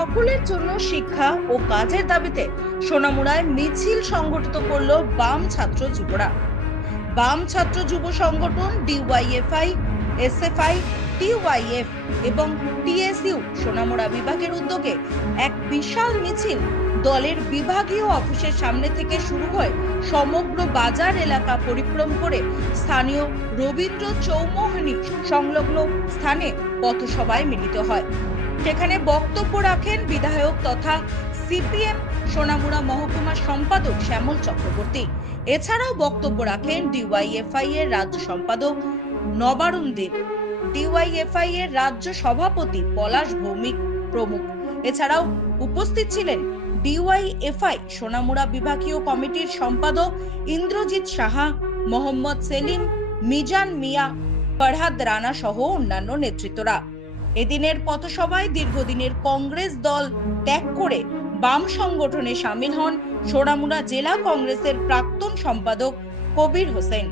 সকলের জন্য শিক্ষা ও কাজের দাবিতে সোনামুড়ায় মিছিল সংগঠিত করলো বাম ছাত্র যুবরা। বাম ছাত্র যুব সংগঠন ডিওয়াইএফআই, এসএফআই, টিওয়াইএফ এবং টিএসইউ সোনামুড়া বিভাগের উদ্যোগে এক বিশাল মিছিল দলের বিভাগীয় অফিসের সামনে থেকে শুরু হয়ে সমগ্র বাজার এলাকা পরিক্রম করে স্থানীয় রবীন্দ্র চৌমুহনী সংলগ্ন স্থানে পথসভায় মিলিত হয়। সেখানে বক্তব্য রাখেন বিধায়ক তথা সিপিএম সোনামুড়া মহকুমা সম্পাদক শ্যামল চক্রবর্তী। এছাড়াও বক্তব্য রাখেন ডিওয়াইএফআই এর রাজ্য সম্পাদক নবারুণ দেব, ডিওয়াইএফআই এর রাজ্য সভাপতি পলাশ ভৌমিক প্রমুখ। এছাড়াও উপস্থিত ছিলেন ডিওয়াইএফআই সোনামুড়া বিভাগীয় কমিটির সম্পাদক ইন্দ্রজিৎ সাহা, মোহাম্মদ সেলিম, মিজান মিয়া, ফরহাদ রানা সহ অন্যান্য নেতৃত্বরা। এদিনের পথসভায় দীর্ঘদিনের কংগ্রেস দল ত্যাগ করে বাম সংগঠনে সামিল হন সোনামুড়া জেলা কংগ্রেসের প্রাক্তন সম্পাদক কবির হোসেন।